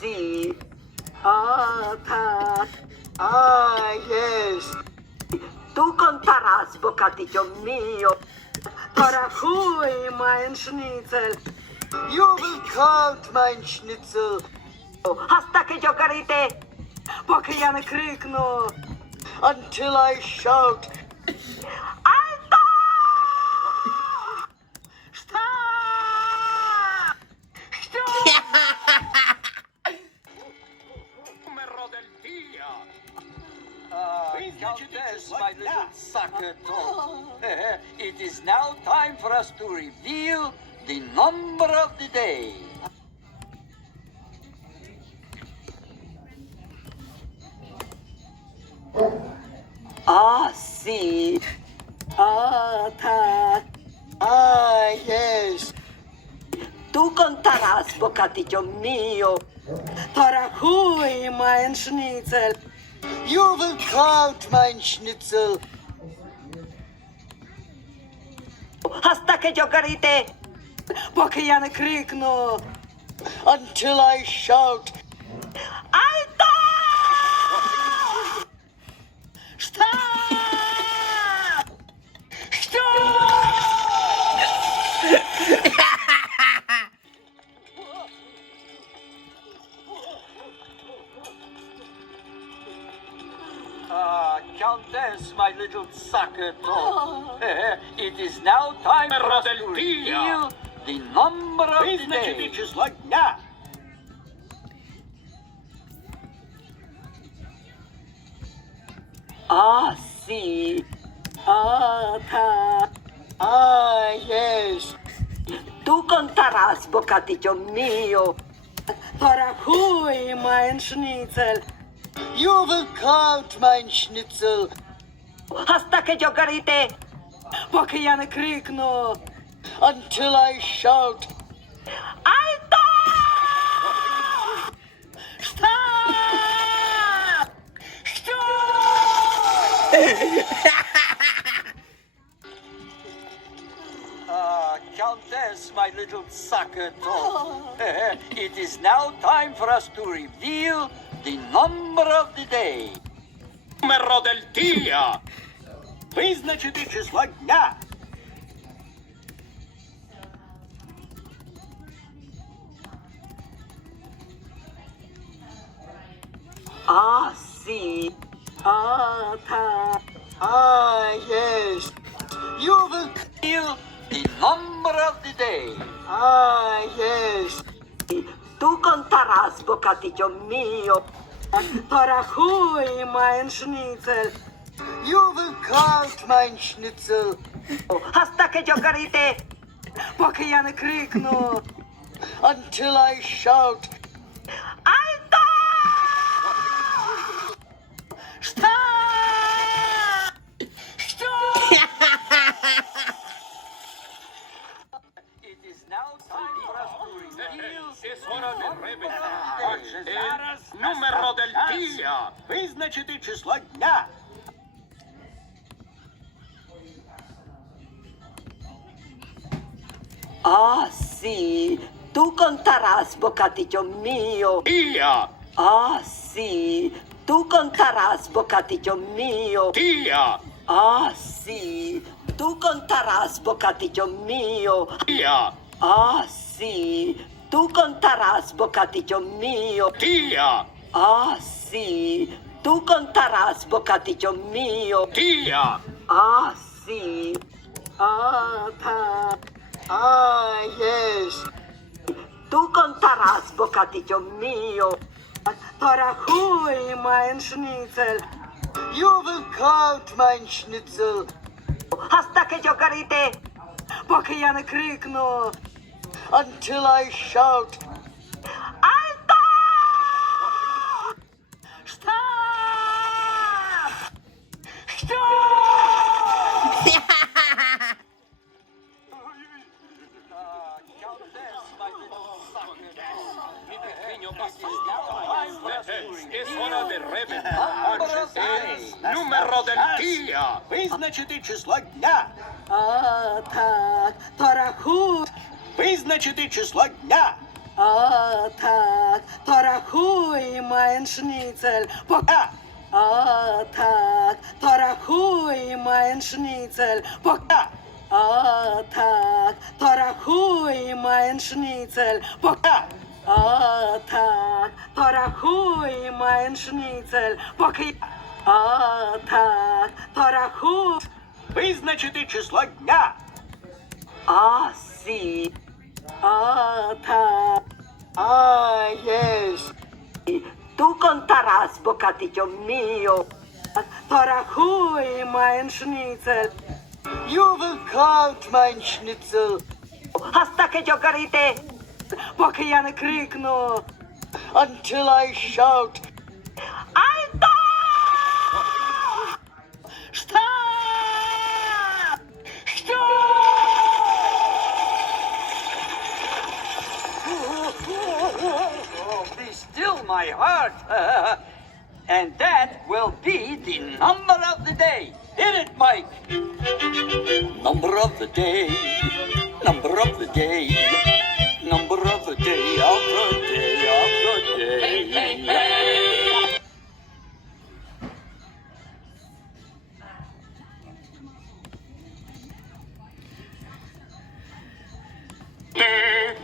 сі. А, так. А, єс. Tu contarás, bocadillo mío. Порахуй, mein Schnitzel. You will count, mein Schnitzel. Hasta que yo grite. Поки я не крикну. Until I shout. Alto! Стоп! Стоп! Numero del día. Countess, my little sucker doll. It is now time for us to reveal the number of the day. Ah, sí. Ah, так. Ah, yes. Tú contarás, bocadillo mío. Порахуй, mein Schnitzel. You will count, mein Schnitzel. Hasta que yo grite. Поки я не крикну. Until I shout. Alto! Стоп! Стоп! Countess, my little sucker doll. It is now time for us to reveal the number of the day. число дня. Ah, sí. Ah, так. Ah, yes. Tú contarás, bocadillo mío. Порахуй, mein Schnitzel. You will count, mein Schnitzel. Hasta que yo grite. Поки я не крикну. Until I shout. Alto! Стоп! Стоп! Countess, my little sucker doll. It is now time for us to reveal the number of the day. Numero del día. Визначити число дня. Ah, sí. Ah, так. Ah, yes. You will feel the number of the day. Ah, yes. Tú contarás, bocadillo mío. Порахуй, mein Schnitzel. You will count, mein Schnitzel. Hasta que yo grite. Поки я не крикну. Until I shout. Alto! Стоп! Стоп! It is now time for us to reveal Es hora de revelar. Отже, зараз Numero del día. Визначити число дня. Ah, sí. Tú contarás, bocadillo mío. Día. Ah, sí. Tú contarás, bocadillo mío. Día. Ah, sí. Tú contarás, bocadillo mío. Día. Ah, sí. Tú contarás, bocadillo mío. Día. Ah, sí. Tú contarás, bocadillo mío. Día. Ah, sí. Ah, так. Ah, yes. Tú contarás, bocadillo mío. Порахуй, mein Schnitzel. You will count, mein Schnitzel. Hasta que yo grite. Поки я не крикну. Until I shout. Alto! Стоп! Стоп! Es hora de revelar. Numero del día. Визначити число дня. А, так. Порахуй. Визначити число дня. А, так. Порахуй. mein Schnitzel. А, так, то рахуй, mein Schnitzel. А, так, то рахуй, mein Schnitzel. А, так, то рахуй, mein Schnitzel. А, так, то рахуй. Визначити число дня. А, сі. А, так. Ah, yes. Tu contarás, bocadillo mío. Tarahui, mein Schnitzel. You will count, mein Schnitzel. Hasta que yo grite. Поки я не крикну. Until I shout. Альто! Stop! Be still, my heart. And that will be the number of the day. Hit it, Mike. Number of the day. Number of the day. Number of the day of the day of the day. Hey, hey, hey.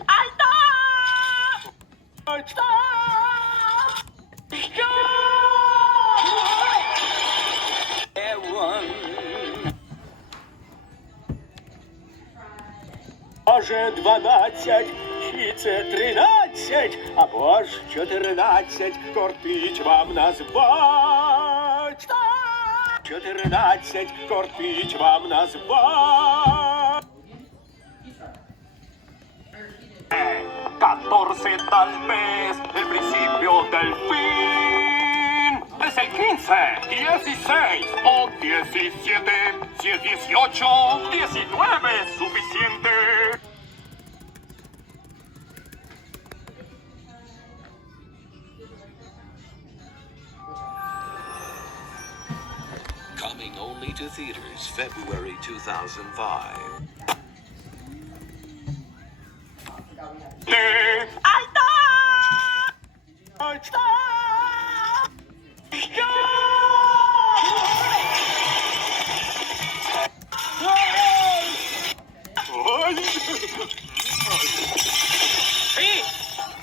Альто! Може 12, чи це 13, або ж 14, кортить вам назвать. 14, кортить вам назвать. 14 tal vez, el principio del fin. Es el 15, 16 o 17, si es 18, 19 es suficiente. Coming only to theaters February 2005. ¡Alto! Sí,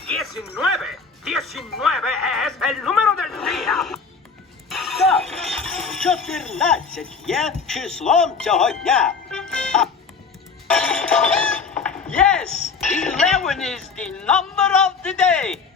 19. 19 es el número del día. Так, 14 є числом цього дня. Yes, 11 is the number of the day.